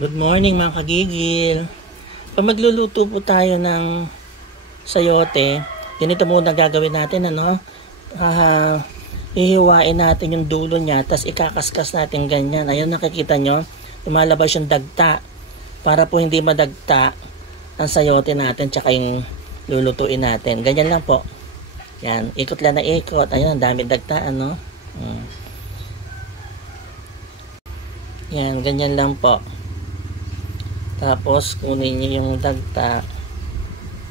Good morning mga kagigil. Pag magluluto po tayo ng sayote, ganito muna gagawin natin, hihiwain natin yung dulo niya, tapos ikakaskas natin ganyan. Ayun, nakikita nyo, lumalabas yung dagta para po hindi madagta ang sayote natin tsaka yung lulutuin natin. Ganyan lang po. Yan, ikot lang na ikot. Ayun, ang dami dagta, Yan, ganyan lang po. Tapos kunin niyo yung dagta.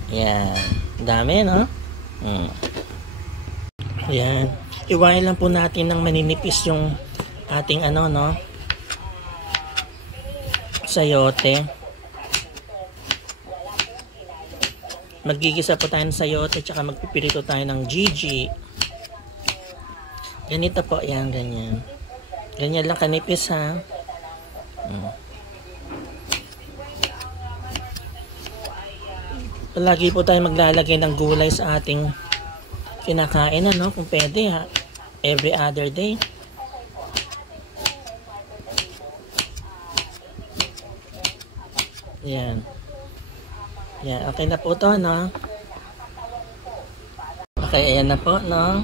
Yan, dami, no? Yan, iwain lang po natin ng maninipis yung ating sayote. Magigisa po tayo ng sayote tsaka magpipirito tayo ng Gigi. Ganito po, yan, ganyan. Ganyan lang kanipis, ha? Palagi po tayo maglalagay ng gulay sa ating kinakain, kung pwede, ha? Every other day. Yan. Yan, okay na po to, no? Okay, ayan na po, no?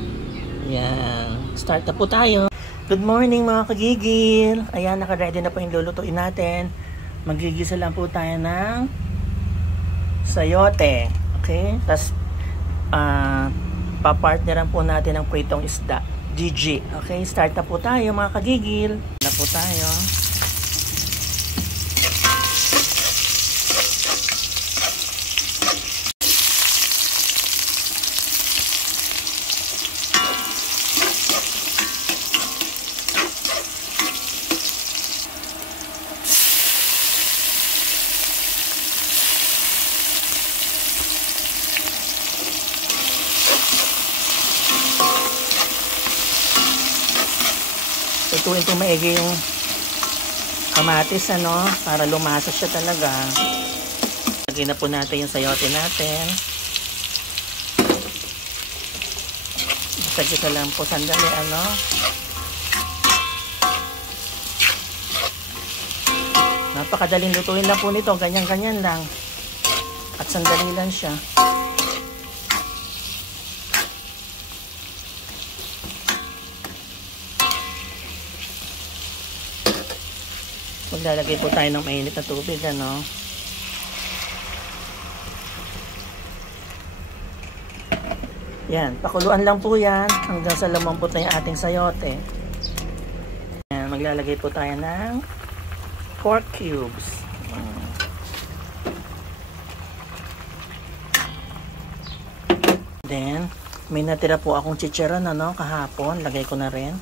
Yan. Start na po tayo. Good morning mga kagigil. Ayan, naka-ready na po yung lulutuin natin. Magigisa lang po tayo ng sayote. Okay? Tapos, papartneran po natin ng pritong isda. Gigi. Okay? Start na po tayo mga kagigil. Na po tayo. Tutuin po maigi yung kamatis, para lumasa siya talaga. Lagyan na po natin yung sayote natin. Sagita lang po sandali, Napakadaling lutuin lang po nito, ganyan-ganyan lang. At sandali lang siya. Maglalagay po tayo ng mainit na tubig, Yan, pakuluan lang po yan hanggang sa lumambot na yung ating sayote. Yan, maglalagay po tayo ng pork cubes. Then, may natira po akong chicharon, kahapon. Lagay ko na rin.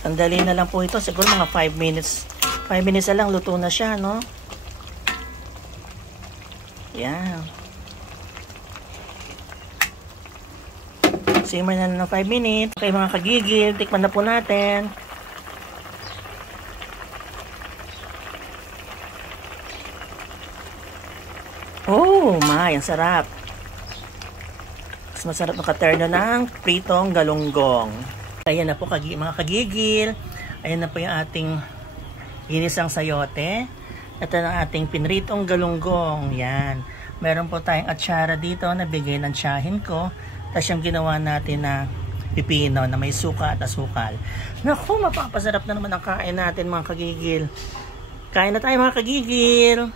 Sandali na lang po ito. Siguro mga 5 minutes. 5 minutes na lang, luto na siya, Yan. Simmer na ng 5 minutes. Okay mga kagigil, tikman na po natin. Oh, ang sarap. Mas masarap makaterno ng pritong galunggong. Ayan na po mga kagigil. Ayan na po yung ating ginisang sayote. Ito na ating pinritong galunggong. Yan. Meron po tayong atsara dito na bigay ng tiyahin ko. Tapos yung ginawa natin na pipino na may suka at asukal. Naku, mapapasarap na naman ang kain natin mga kagigil. Kain na tayo mga kagigil.